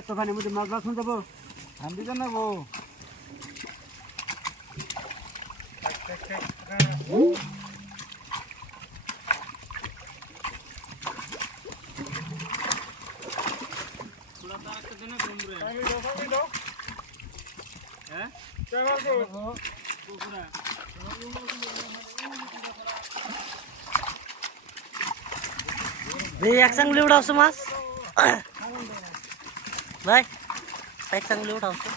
এত পানির মধ্যে মাছ বাছুন যাবো ধান দিতে না গো एक चांगली उडावतो मास बाय एक चांगली उडावतो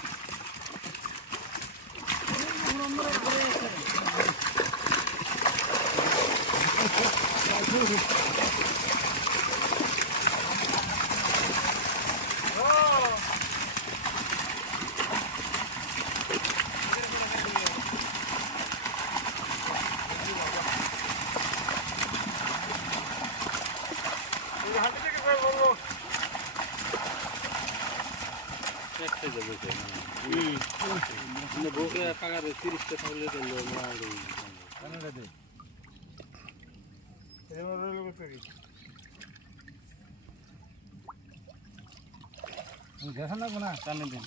দেখা না কোনা টানে দেন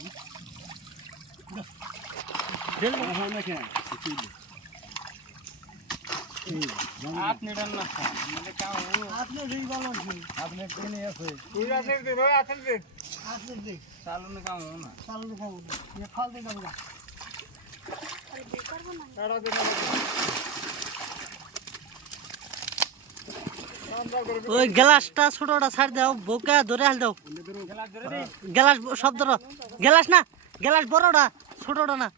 আপনি ডান না মানে কাও আপনি যেই বলেন আপনি ট্রেনে আছে তুই আসেন দে ভাই আসেন দে চালু না কাও না ये खाल दे गाऊंगा अरे बेकार बना काड़ा दे ওই গ্লাসটা ছোটটা ছাড় দাও বোকা ধরে হাল দাও গ্লাস সব ধরো গ্লাস না গ্লাস বড়টা ছোটটা না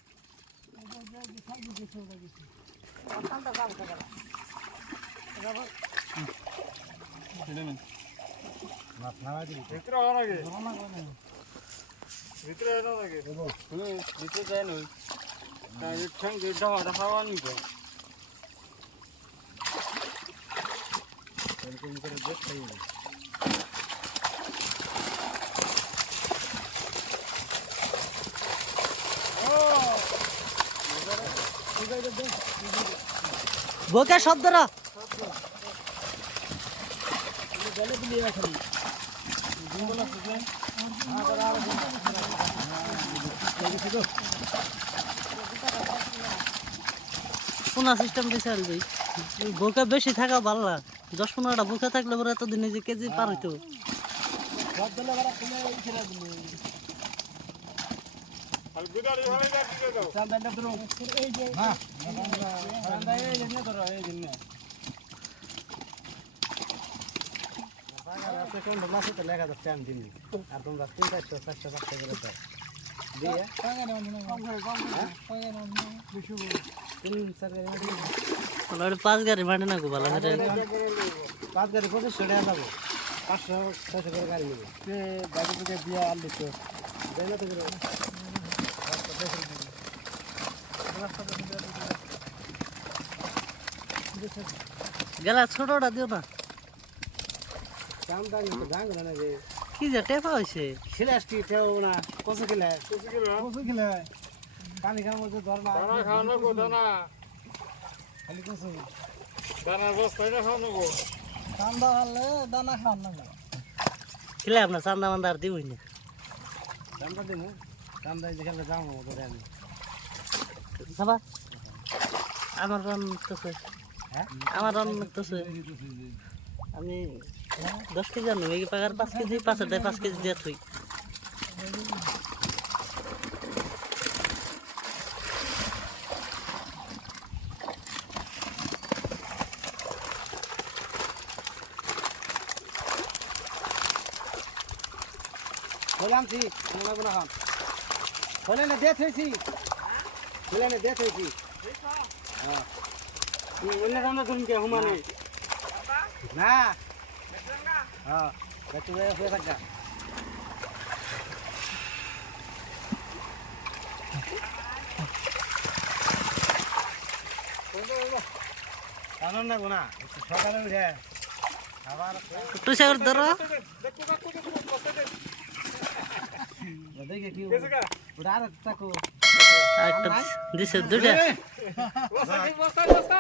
বোকা সব ধরো শোনা সিস্টেম দিছে আর ভাই বোকা বেশি থাকা ভালো না 10-15টা বোকা থাকলে পরে এতদিন যে কেজি পার হইতো পাঁচ গাড়ি মাঠে না গো ভালো 5 গাড়ি 2500 টাকা যাবো 500-600 করে গাড়ি নেবে গাড়ি থেকে দিয়ে আনলি তো যাই না তো গেলা ছোটটা দিও না কাম দাম তো গাঙ্গ না রে কি যে টেপা হইছে খিলাসটি তেও না কত খেলে পানি খাওয়ার মধ্যে ধর না দানা খাওয়ানো গো দানা খালি কসু দানার বস্তায় না খাওয়ানো গো ঠান্ডা হলে দানা খাওয়ান না খিলে আপনার চান্দা মান্দার দিবই না ঠান্ডা দিমু ঠান্ডা যেখানে যাবো ধরে আমি বাবা আমার রান তো হ্যাঁ আমার রান তো আমি 10 কেজি আনবো এই পাকার 5 কেজি 5 কেজি দিয়ে থই বলামছি আমরা না খান বলে না দেখ হইছি বলে না দেখ হইছি হ্যাঁ অন্য রান্না করুন কে হুমানে না হ্যাঁ বেচু হয়ে থাকা আনন্দ না গোনা সকালে উঠে আবার তুই সাগর ধরো দেখে কি ওটা আর চাকু একটা দিছে দুটা বস্তা